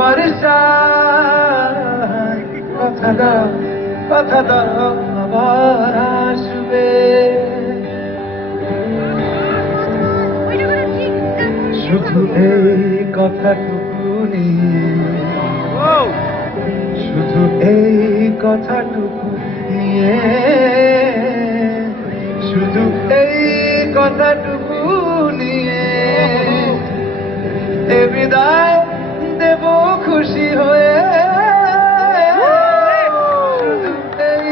বর্ষায় কথা দাও আবার আসবে। শুধু এই কথাটুকু নিয়ে, শুধু এই কথাটুকু নিয়ে, শুধু এই কথাটুকু নিয়ে এ বিদায় দেব খুশি হয়ে। শুধু এই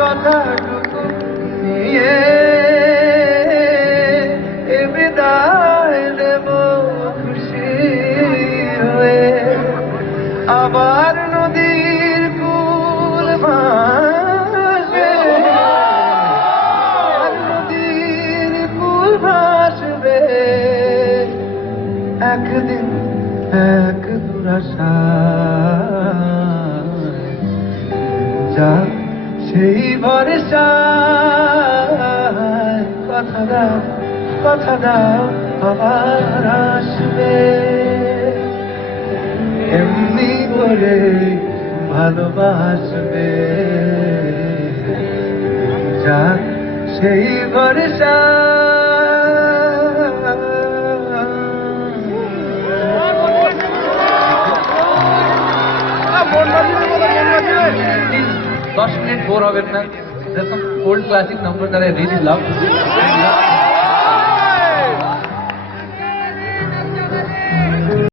কথাটুকু নিয়ে এ বিদায় দেব খুশি হয়ে। আবার নদীর কুল ভাসবে, নদীর কুল ভাসবে একদিন এক দুরাশা। যা সেই ভরসা কথা দাও আবার আসবে। এমনি করে ভালোবাসবে, যা সেই ভরসা। Please, 10 minutes বোর হবেন না। There's some old classic numbers that I really love.